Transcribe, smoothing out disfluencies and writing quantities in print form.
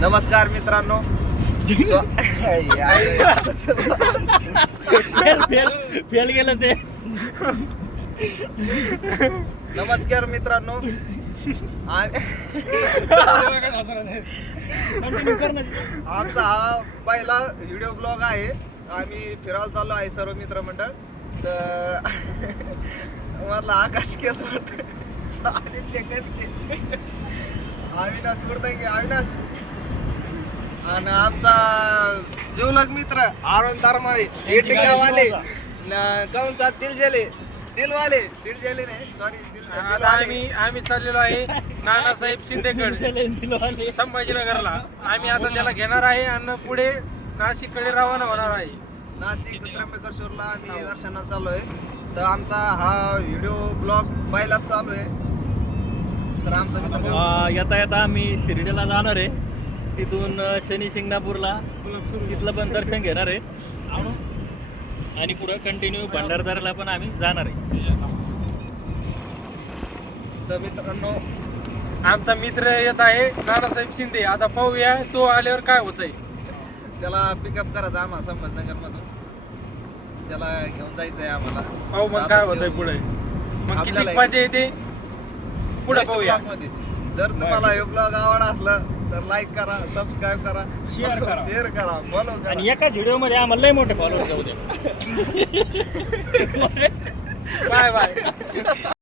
नमस्कार मित्रांनो. फेल गेलं ते. नमस्कार मित्रांनो. आमचा हा पहिला व्हिडिओ ब्लॉग आहे. आम्ही फिरायला चाललो आहे सर्व मित्रमंडळ. तर मला आकाश केस वाटत अविनाश कुठं अविनाश आणि आमचा जीवलग मित्र अरुण दरमाळे एटिंगावाले कंसात दिलवाले नाही सॉरी आम्ही चाललेलो आहे नानासाहेब शिंदेकडे संभाजीनगरला. आम्ही आता त्याला घेणार आहे आणि पुढे नाशिककडे रवाना होणार आहे. नाशिक त्र्यंबकेश्वरला आम्ही दर्शनाला चालू आहे. तर आमचा हा व्हिडिओ ब्लॉग पहिलाच चालू आहे. तर आमचा मित्र येता येता आम्ही शिर्डीला जाणार आहे. तिथून शनी शिंगणापूरला तिथलं पण दर्शन घेणार आहे आणि पुढे कंटिन्यू भंडारदऱ्याला पण आम्ही जाणार आहे. तर मित्रांनो आमचा मित्र येत आहे नानासाहेब शिंदे. आता पाहूया तो आल्यावर काय होतंय. त्याला पिकअप करायचं आम्हाला संभाजीनगर मधून. त्याला घेऊन जायचं आहे आम्हाला. पाहू मग काय होतंय पुढे. मग किती आपल्याला मजा येते पुढे Next पाहूया. vlog मध्ये. जर तुम्हाला हे ब्लॉग आवड असला तर लाईक करा, सबस्क्राईब करा, शेअर करा, फॉलो करा. आणि एकाच व्हिडिओ मध्ये आम्हाला लय मोठे फॉलोअर जाऊ द्या. Bye bye.